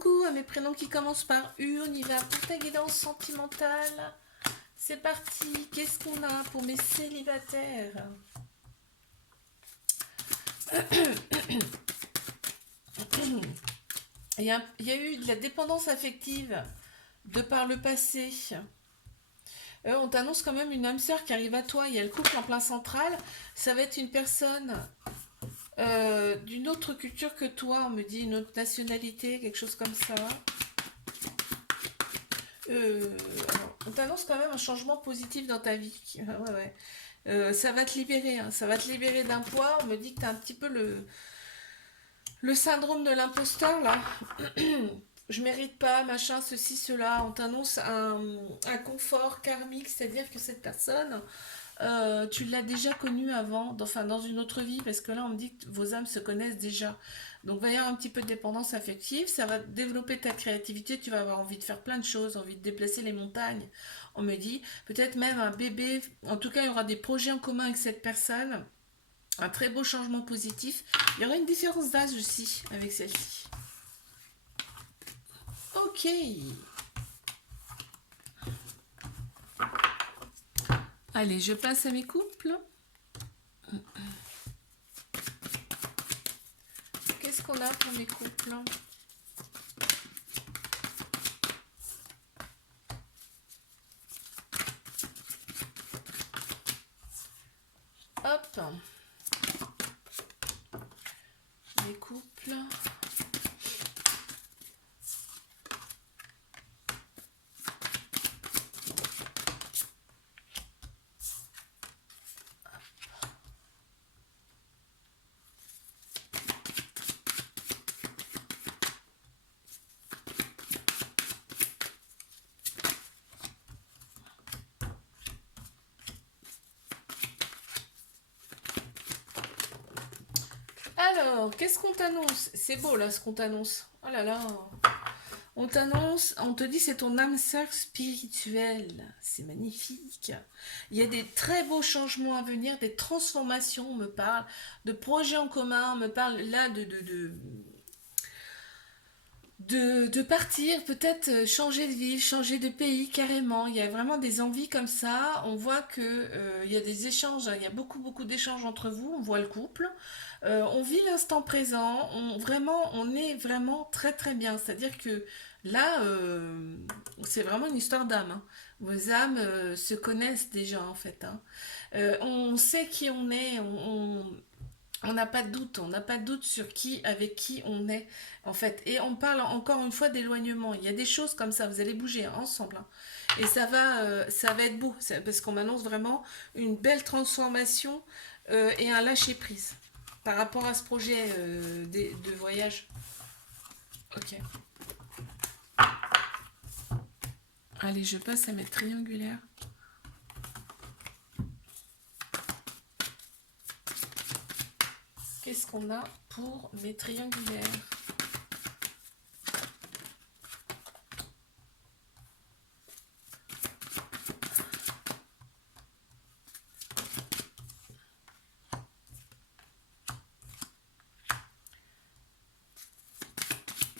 Coucou à mes prénoms qui commencent par U, on y va pour ta guidance sentimentale. C'est parti, qu'est-ce qu'on a pour mes célibataires? Il y a eu de la dépendance affective de par le passé. On t'annonce quand même une âme sœur qui arrive à toi. Il y a le couple en plein central. Ça va être une personne d'une autre culture que toi. On me dit une autre nationalité, quelque chose comme ça. On t'annonce quand même un changement positif dans ta vie. Ouais, ouais. Ça va te libérer, hein. Ça va te libérer d'un poids. On me dit que tu as un petit peu le syndrome de l'imposteur là. Je mérite pas, machin, ceci, cela. On t'annonce un confort karmique, c'est-à-dire que cette personne, tu l'as déjà connue avant, enfin dans une autre vie, parce que là on me dit que vos âmes se connaissent déjà. Donc il va y avoir un petit peu de dépendance affective, ça va développer ta créativité, tu vas avoir envie de faire plein de choses, envie de déplacer les montagnes. On me dit, peut-être même un bébé, en tout cas il y aura des projets en commun avec cette personne, un très beau changement positif. Il y aura une différence d'âge aussi avec celle-ci. Ok. Allez, je passe à mes couples. Qu'est-ce qu'on a pour mes couples? Hop. Les couples. Alors, qu'est-ce qu'on t'annonce? C'est beau là ce qu'on t'annonce. Oh là là. On t'annonce, on te dit c'est ton âme sœur spirituelle. C'est magnifique. Il y a des très beaux changements à venir, des transformations, on me parle, de projets en commun, on me parle là de partir, peut-être changer de ville, changer de pays carrément. Il y a vraiment des envies comme ça. On voit que il y a des échanges, il y a beaucoup beaucoup d'échanges entre vous. On voit le couple. On vit l'instant présent. On est vraiment très très bien. C'est-à-dire que là, c'est vraiment une histoire d'âme, hein. Vos âmes se connaissent déjà en fait, hein. On sait qui on est. On n'a pas de doute, on n'a pas de doute sur qui, avec qui on est, en fait. Et on parle encore une fois d'éloignement. Il y a des choses comme ça, vous allez bouger hein, ensemble, hein. Et ça va être beau, parce qu'on m'annonce vraiment une belle transformation et un lâcher-prise par rapport à ce projet de voyage. Ok. Allez, je passe à mes triangulaires. Qu'est-ce qu'on a pour mes triangulaires?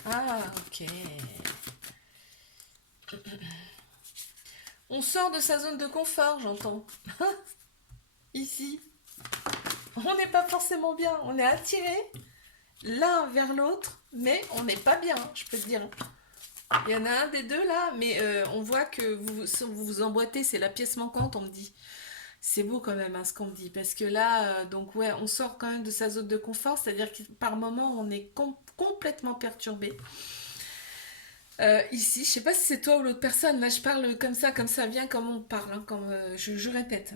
Ah, ok. On sort de sa zone de confort, j'entends. Ici. On n'est pas forcément bien. On est attiré l'un vers l'autre, mais on n'est pas bien, je peux te dire. Il y en a un des deux là, mais on voit que vous vous emboîtez, c'est la pièce manquante, on me dit. C'est beau quand même hein, ce qu'on me dit, parce que là, donc ouais, on sort quand même de sa zone de confort, c'est-à-dire que par moment on est complètement perturbé. Ici, je sais pas si c'est toi ou l'autre personne, là je parle comme ça vient, comme on parle, hein, comme je répète.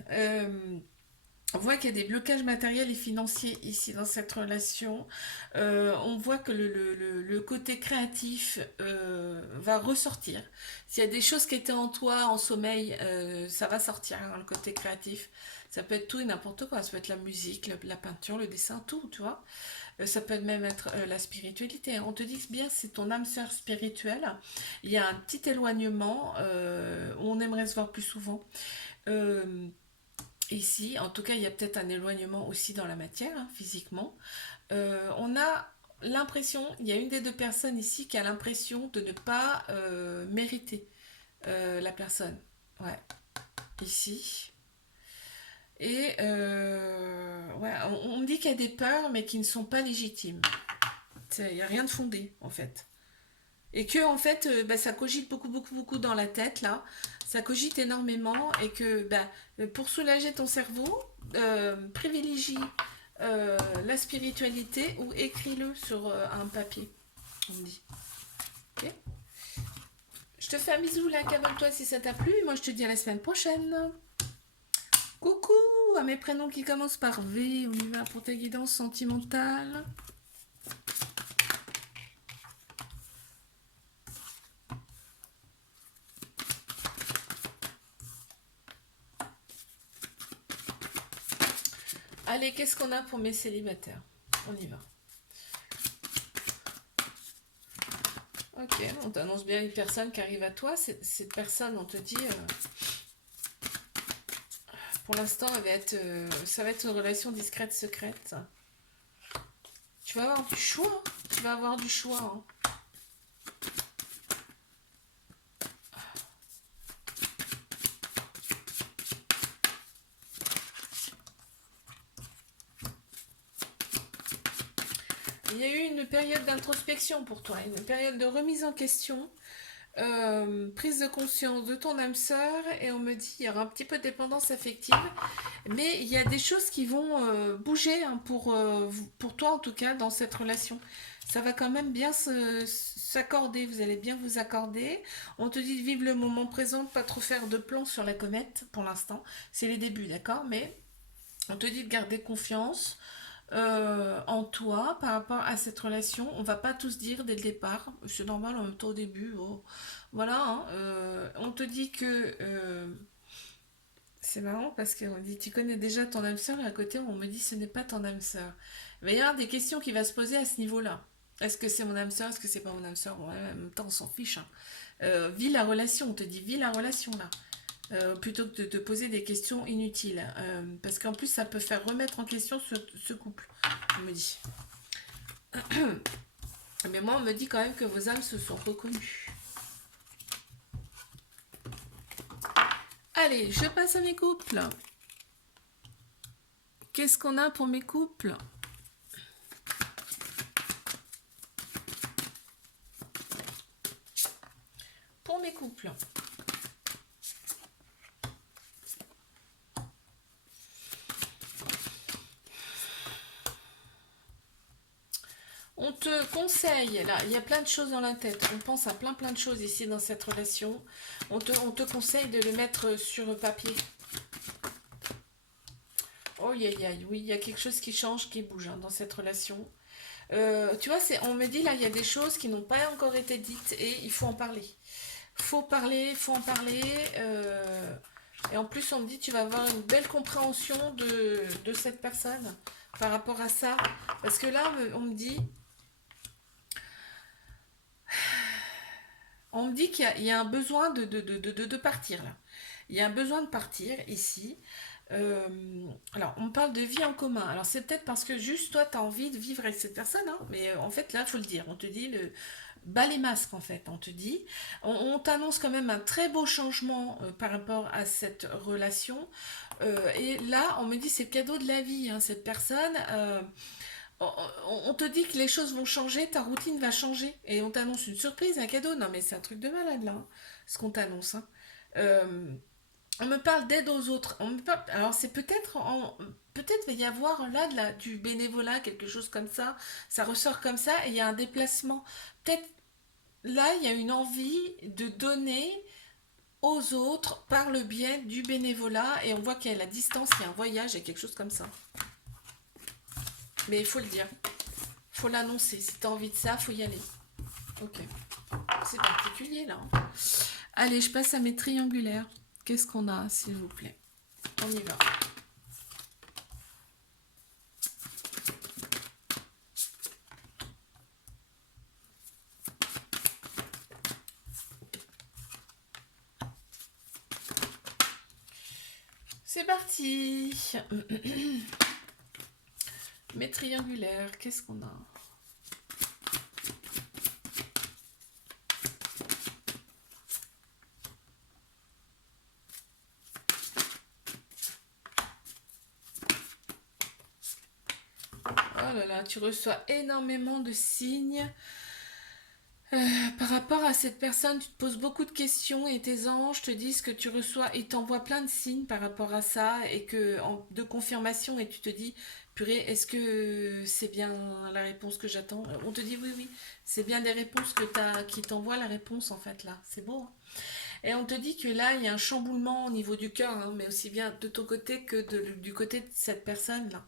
On voit qu'il y a des blocages matériels et financiers ici dans cette relation. On voit que le côté créatif va ressortir. S'il y a des choses qui étaient en toi, en sommeil, ça va sortir, hein, le côté créatif. Ça peut être tout et n'importe quoi. Ça peut être la musique, la peinture, le dessin, tout, tu vois. Ça peut même être la spiritualité. On te dit que bien c'est ton âme sœur spirituelle. Il y a un petit éloignement où on aimerait se voir plus souvent. Euh, Ici, en tout cas, il y a peut-être un éloignement aussi dans la matière, hein, physiquement. On a l'impression, il y a une des deux personnes ici qui a l'impression de ne pas mériter la personne. Ouais, ici. Et ouais, on me dit qu'il y a des peurs, mais qui ne sont pas légitimes. Il n'y a rien de fondé, en fait. Et que, en fait, bah, ça cogite beaucoup, beaucoup, beaucoup dans la tête, là. Ça cogite énormément. Et que, bah, pour soulager ton cerveau, privilégie la spiritualité ou écris-le sur un papier, on me dit. Ok. Je te fais un bisou, là, abonne-toi si ça t'a plu. Et moi, je te dis à la semaine prochaine. Coucou à mes prénoms qui commencent par V. On y va pour ta guidance sentimentale. Allez, qu'est-ce qu'on a pour mes célibataires? On y va. Ok, on t'annonce bien une personne qui arrive à toi. Cette personne, on te dit, pour l'instant, ça va être une relation discrète, secrète. Tu vas avoir du choix. Tu vas avoir du choix. Hein. Il y a eu une période d'introspection pour toi, une période de remise en question, prise de conscience de ton âme sœur, et on me dit il y aura un petit peu de dépendance affective, mais il y a des choses qui vont bouger hein, pour toi en tout cas dans cette relation. Ça va quand même bien s'accorder, vous allez bien vous accorder. On te dit de vivre le moment présent, de pas trop faire de plans sur la comète pour l'instant. C'est les débuts, d'accord? Mais on te dit de garder confiance en toi par rapport à cette relation. On va pas tous dire dès le départ, c'est normal en même temps au début. Oh. Voilà, hein, on te dit que c'est marrant parce qu'on dit tu connais déjà ton âme sœur et à côté on me dit ce n'est pas ton âme sœur. Il va y avoir des questions qui vont se poser à ce niveau-là. Est-ce que c'est mon âme sœur? Est-ce que c'est pas mon âme sœur? Ouais, en même temps on s'en fiche. Hein. Vis la relation, on te dit vis la relation là. Plutôt que de te poser des questions inutiles. Parce qu'en plus, ça peut faire remettre en question ce couple, on me dit. Mais moi, on me dit quand même que vos âmes se sont reconnues. Allez, je passe à mes couples. Qu'est-ce qu'on a pour mes couples? Pour mes couples. On te conseille, là, il y a plein de choses dans la tête. On pense à plein de choses ici dans cette relation. On te conseille de le mettre sur papier. Oh, aïe, aïe, oui, il y a quelque chose qui change, qui bouge hein, dans cette relation. Tu vois, on me dit là, il y a des choses qui n'ont pas encore été dites et il faut en parler. Faut parler, faut en parler. Et en plus, on me dit tu vas avoir une belle compréhension de cette personne par rapport à ça. Parce que là, on me dit, qu'il y a un besoin de partir là. Il y a un besoin de partir ici. Alors, on parle de vie en commun. Alors, c'est peut-être parce que juste toi, tu as envie de vivre avec cette personne. Hein, mais en fait, là, il faut le dire. On te dit bas les masques, en fait. On te dit. On t'annonce quand même un très beau changement par rapport à cette relation. Et là, on me dit c'est le cadeau de la vie. Hein, cette personne. On te dit que les choses vont changer, ta routine va changer. Et on t'annonce une surprise, un cadeau. Non, mais c'est un truc de malade, là, hein, ce qu'on t'annonce. Hein. Euh, on me parle d'aide aux autres. Alors, c'est peut-être... Peut-être va y avoir là, du bénévolat, quelque chose comme ça. Ça ressort comme ça et il y a un déplacement. Peut-être là, il y a une envie de donner aux autres par le biais du bénévolat. Et on voit qu'il y a la distance, il y a un voyage, il y a quelque chose comme ça. Mais il faut le dire. Il faut l'annoncer. Si tu as envie de ça, il faut y aller. Ok. C'est particulier là. Hein. Allez, je passe à mes triangulaires. Qu'est-ce qu'on a, s'il vous plaît? On y va. C'est parti. Mes triangulaires, qu'est-ce qu'on a? là là, tu reçois énormément de signes. Euh, Par rapport à cette personne, tu te poses beaucoup de questions et tes anges te disent que tu reçois, ils t'envoient plein de signes par rapport à ça et de confirmation et tu te dis, purée, est-ce que c'est bien la réponse que j'attends? On te dit oui, oui, c'est bien des réponses qui t'envoient la réponse en fait là. C'est beau, hein. Et on te dit que là, il y a un chamboulement au niveau du cœur, hein, mais aussi bien de ton côté que du côté de cette personne-là.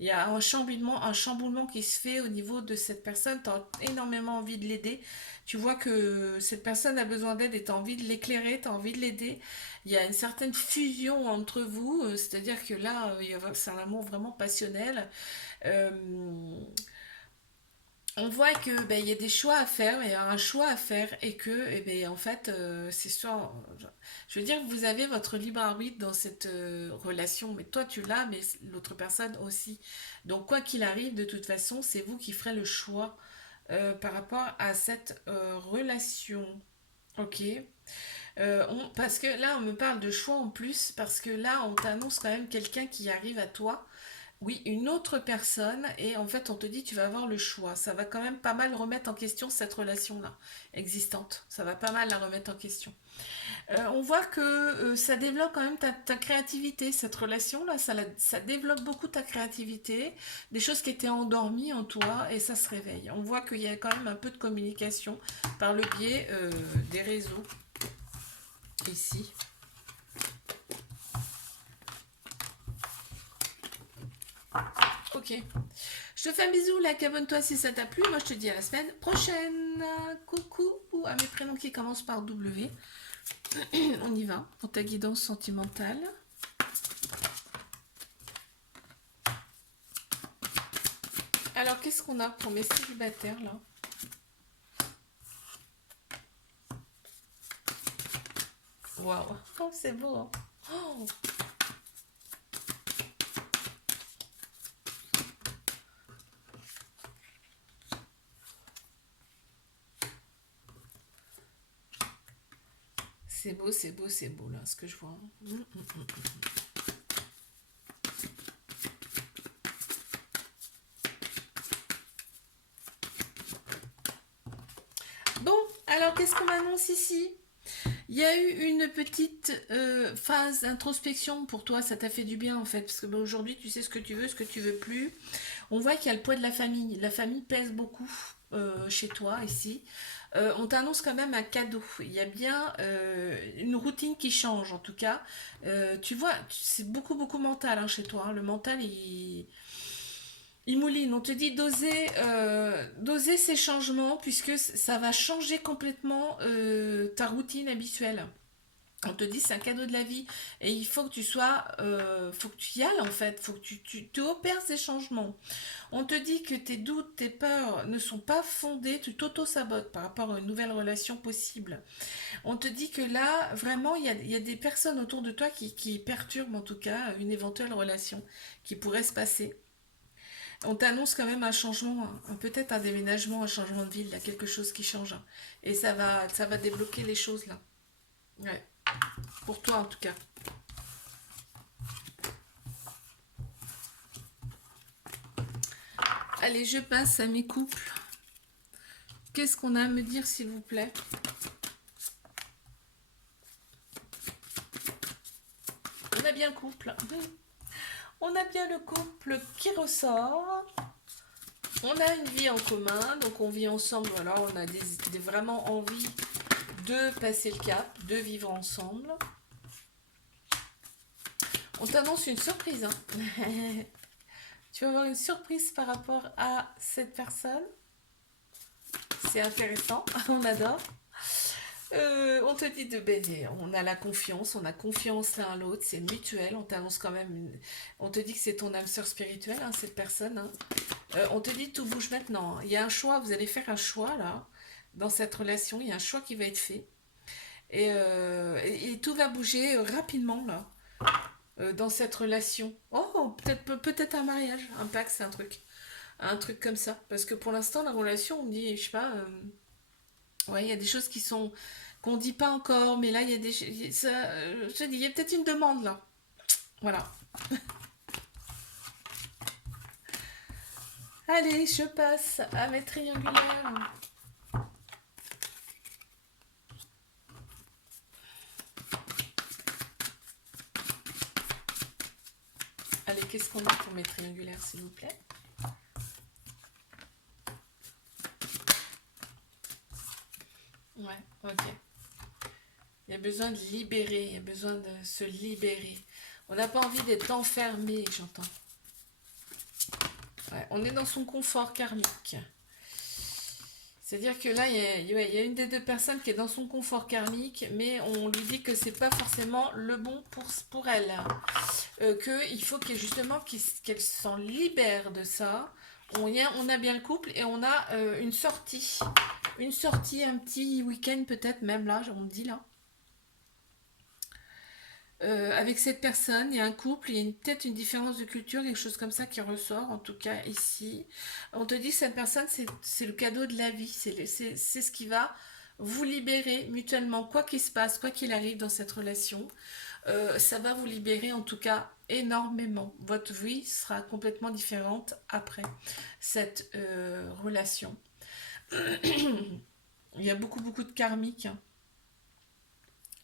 Il y a un chamboulement qui se fait au niveau de cette personne. Tu as énormément envie de l'aider. Tu vois que cette personne a besoin d'aide et tu as envie de l'éclairer, tu as envie de l'aider. Il y a une certaine fusion entre vous, c'est-à-dire que là, c'est un amour vraiment passionnel. Euh, on voit que ben, il y a des choix à faire, il y a un choix à faire et que eh ben, en fait c'est soit je veux dire vous avez votre libre arbitre dans cette relation mais toi tu l'as mais l'autre personne aussi. Donc quoi qu'il arrive de toute façon, c'est vous qui ferez le choix par rapport à cette relation. OK. Parce que là on me parle de choix en plus parce que là on t'annonce quand même quelqu'un qui arrive à toi. Oui, une autre personne, et en fait, on te dit tu vas avoir le choix. Ça va quand même pas mal remettre en question cette relation-là existante. Ça va pas mal la remettre en question. On voit que ça développe quand même ta créativité, cette relation-là. Ça développe beaucoup ta créativité, des choses qui étaient endormies en toi, et ça se réveille. On voit qu'il y a quand même un peu de communication par le biais des réseaux ici. Ok. Je te fais un bisou, like, abonne-toi si ça t'a plu. Moi, je te dis à la semaine prochaine. Coucou à mes prénoms qui commencent par W. On y va pour ta guidance sentimentale. Alors, qu'est-ce qu'on a pour mes célibataires là? Waouh, oh, c'est beau, hein. Oh, c'est beau, c'est beau, c'est beau là, ce que je vois. Bon, alors qu'est-ce qu'on m'annonce ici? Il y a eu une petite phase d'introspection pour toi, ça t'a fait du bien en fait, parce que bah, aujourd'hui tu sais ce que tu veux plus. On voit qu'il y a le poids de la famille. La famille pèse beaucoup chez toi ici. On t'annonce quand même un cadeau. Il y a bien une routine qui change en tout cas. Tu vois, c'est beaucoup beaucoup mental hein, chez toi, hein. Le mental il mouline. On te dit d'oser ces changements puisque ça va changer complètement ta routine habituelle. On te dit c'est un cadeau de la vie et il faut que tu sois, faut que tu y ailles en fait, faut que tu opères ces changements. On te dit que tes doutes, tes peurs ne sont pas fondés, tu t'auto-sabotes par rapport à une nouvelle relation possible. On te dit que là, vraiment, il y a des personnes autour de toi qui perturbent en tout cas une éventuelle relation qui pourrait se passer. On t'annonce quand même un changement, peut-être un déménagement, un changement de ville, il y a quelque chose qui change, hein. Et ça va débloquer les choses là. Ouais. Pour toi en tout cas. Allez, je passe à mes couples. Qu'est-ce qu'on a à me dire, s'il vous plaît? On a bien le couple. On a bien le couple qui ressort. On a une vie en commun, donc on vit ensemble. Voilà, on a vraiment envie de passer le cap, de vivre ensemble. On t'annonce une surprise, hein. Tu vas avoir une surprise par rapport à cette personne. C'est intéressant, on adore. On te dit de baiser, on a la confiance, on a confiance l'un à l'autre, c'est mutuel, on t'annonce quand même on te dit que c'est ton âme sœur spirituelle, hein, cette personne, hein. On te dit tout bouge maintenant, hein. Il y a un choix, vous allez faire un choix là, dans cette relation, il y a un choix qui va être fait. Et tout va bouger rapidement là, dans cette relation. Oh, peut-être un mariage, un pacte, c'est un truc comme ça. Parce que pour l'instant, la relation, on me dit, je sais pas, ouais, il y a des choses qu'on dit pas encore, mais là, il y a je te dis, il y a peut-être une demande là. Voilà. Allez, je passe à mes triangulaires. Allez, qu'est-ce qu'on a pour mes triangulaires, s'il vous plaît? Ouais, ok. Il y a besoin de libérer, il y a besoin de se libérer. On n'a pas envie d'être enfermé, j'entends. Ouais, on est dans son confort karmique. C'est-à-dire que là, il y a une des deux personnes qui est dans son confort karmique, mais on lui dit que c'est pas forcément le bon pour elle. Qu'il faut justement qu'elle s'en libère de ça. On a bien le couple et on a une sortie. Une sortie, un petit week-end peut-être même là, on me dit là. Avec cette personne, il y a un couple, il y a peut-être une différence de culture, quelque chose comme ça qui ressort, en tout cas ici. On te dit que cette personne, c'est le cadeau de la vie, c'est ce qui va vous libérer mutuellement, quoi qu'il se passe, quoi qu'il arrive dans cette relation. Ça va vous libérer en tout cas énormément. Votre vie sera complètement différente après cette relation. Il y a beaucoup, beaucoup de karmique, hein.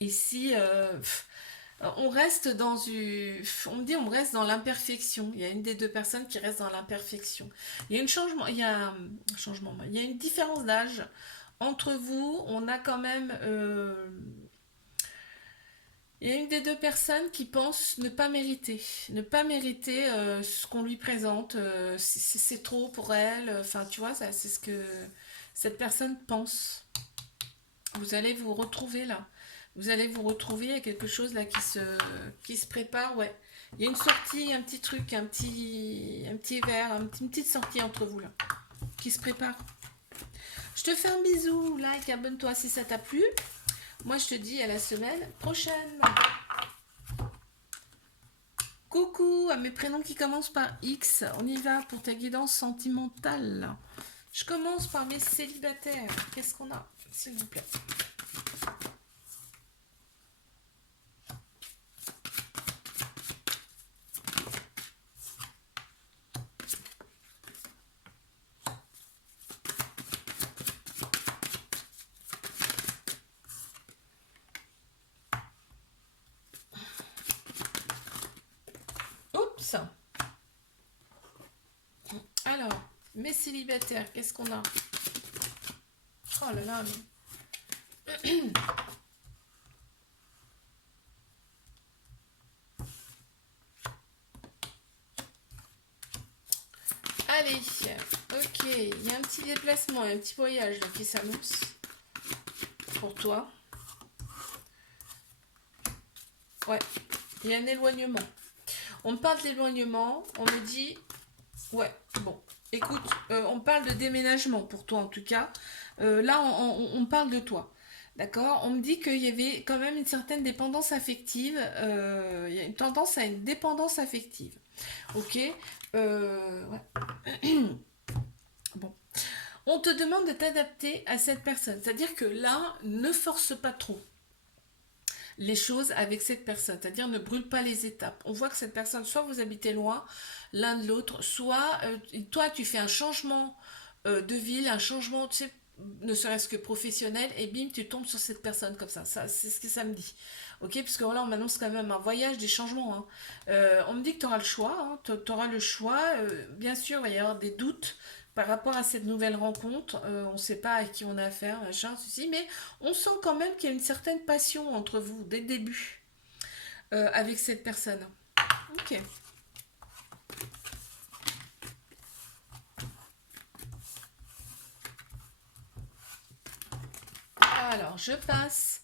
Ici, on reste dans une... On me dit on reste dans l'imperfection. Il y a une des deux personnes qui reste dans l'imperfection. Il y a un changement, un changement, il y a une différence d'âge entre vous. On a quand même... il y a une des deux personnes qui pense ne pas mériter. Ne pas mériter ce qu'on lui présente. C'est trop pour elle. Enfin, tu vois, c'est ce que cette personne pense. Vous allez vous retrouver là. Vous allez vous retrouver, il y a quelque chose là qui se prépare, ouais. Il y a une sortie, un petit truc, un petit verre, une petite sortie entre vous là, qui se prépare. Je te fais un bisou, like, abonne-toi si ça t'a plu. Moi je te dis à la semaine prochaine. Coucou à mes prénoms qui commencent par X. On y va pour ta guidance sentimentale. Je commence par mes célibataires. Qu'est-ce qu'on a, s'il vous plaît? Oups. Alors, mes célibataires, qu'est-ce qu'on a? Oh là là, mais... Allez, ok, il y a un petit déplacement, un petit voyage là, qui s'annonce pour toi. Ouais, il y a un éloignement. On me parle d'éloignement, on me dit, ouais, bon, écoute, on parle de déménagement pour toi en tout cas. Là, on parle de toi. D'accord. On me dit qu'il y avait quand même une certaine dépendance affective. Il y a une tendance à une dépendance affective. Ok. Ouais. Bon. On te demande de t'adapter à cette personne. C'est-à-dire que là, ne force pas trop les choses avec cette personne. C'est-à-dire ne brûle pas les étapes. On voit que cette personne, soit vous habitez loin l'un de l'autre, soit toi, tu fais un changement de ville, un changement, tu sais, ne serait-ce que professionnel, et bim, tu tombes sur cette personne comme ça c'est ce que ça me dit. Ok, parce que voilà, on m'annonce quand même un voyage, des changements, hein. On me dit que tu auras le choix, hein, tu auras le choix. Bien sûr, il va y avoir des doutes par rapport à cette nouvelle rencontre. On ne sait pas à qui on a affaire, machin, ceci, mais on sent quand même qu'il y a une certaine passion entre vous dès le début avec cette personne. Ok. Alors, je passe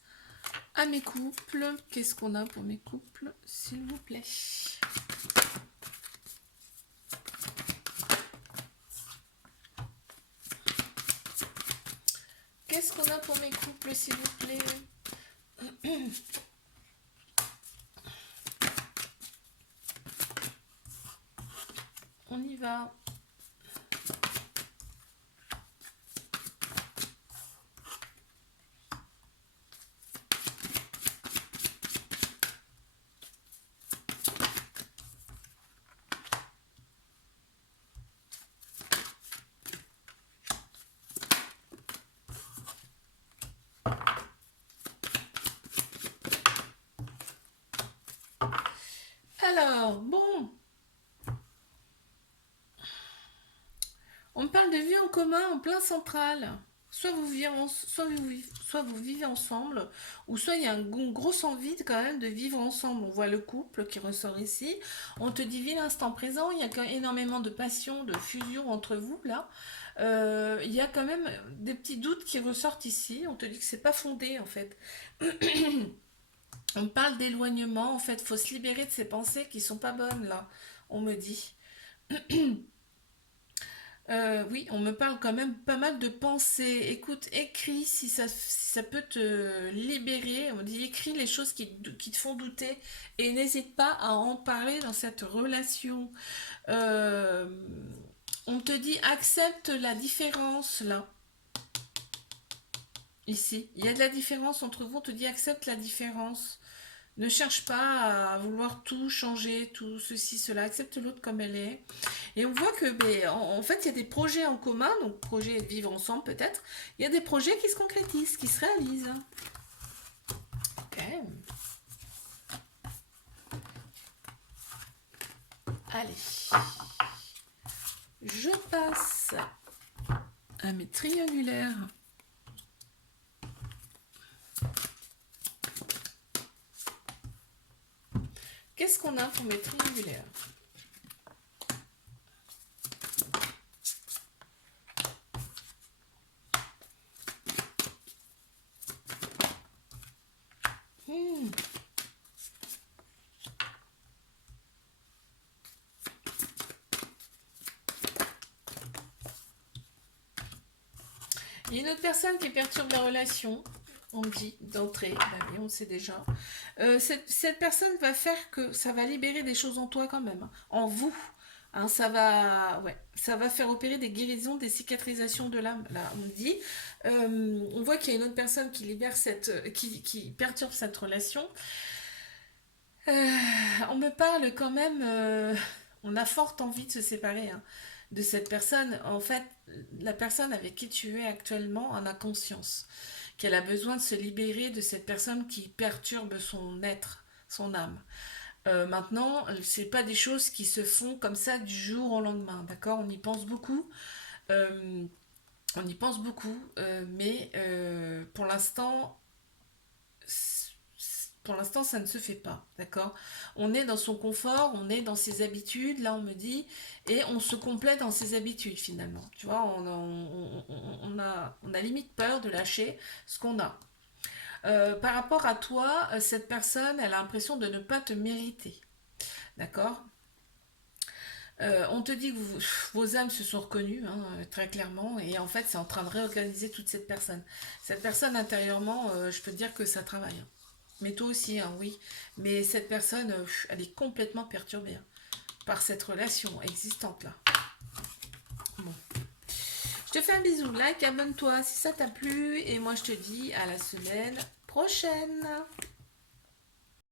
à mes couples. Qu'est-ce qu'on a pour mes couples, s'il vous plaît? Qu'est-ce qu'on a pour mes couples, s'il vous plaît? On y va. Alors, bon, on me parle de vie en commun en plein central. Soit vous vivez ensemble, ou soit il y a une grosse envie quand même de vivre ensemble. On voit le couple qui ressort ici. On te dit, vis l'instant présent. Il y a quand même énormément de passion, de fusion entre vous là. Il y a quand même des petits doutes qui ressortent ici. On te dit que c'est pas fondé en fait. On parle d'éloignement. En fait, faut se libérer de ces pensées qui sont pas bonnes là. On me dit. Oui, on me parle quand même pas mal de pensées. Écoute, écris si ça peut te libérer. On dit écris les choses qui te font douter et n'hésite pas à en parler dans cette relation. Euh, on te dit accepte la différence là, ici. Il y a de la différence entre vous, on te dit accepte la différence. Ne cherche pas à vouloir tout changer, tout ceci, cela. Accepte l'autre comme elle est. Et on voit que, ben, en fait, il y a des projets en commun, donc projets de vivre ensemble peut-être. Il y a des projets qui se concrétisent, qui se réalisent. Ok. Allez. Je passe à mes triangulaires. Qu'est-ce qu'on a pour mes triangulaires? Hmm. Il y a une autre personne qui perturbe la relation. On me dit d'entrée, bah oui, on le sait déjà. Cette personne va faire que ça va libérer des choses en toi quand même, hein, en vous. Hein, ouais, ça va faire opérer des guérisons, des cicatrisations de l'âme. Là, on me dit. On voit qu'il y a une autre personne qui libère qui perturbe cette relation. Euh, on me parle quand même. On a forte envie de se séparer, hein, de cette personne. En fait, la personne avec qui tu es actuellement en a conscience qu'elle a besoin de se libérer de cette personne qui perturbe son être, son âme. Maintenant, c'est pas des choses qui se font comme ça du jour au lendemain, d'accord? On y pense beaucoup. Euh, on y pense beaucoup, mais pour l'instant, ça ne se fait pas, d'accord? On est dans son confort, on est dans ses habitudes, là on me dit, et on se complète dans ses habitudes finalement. Tu vois, on a limite peur de lâcher ce qu'on a. Par rapport à toi, cette personne, elle a l'impression de ne pas te mériter, d'accord? On te dit que vos âmes se sont reconnues, hein, très clairement, et en fait, c'est en train de réorganiser toute cette personne. Cette personne, intérieurement, je peux te dire que ça travaille, hein. Mais toi aussi, hein, oui. Mais cette personne, elle est complètement perturbée, hein, par cette relation existante là. Bon. Je te fais un bisou, like, abonne-toi si ça t'a plu, et moi je te dis à la semaine prochaine.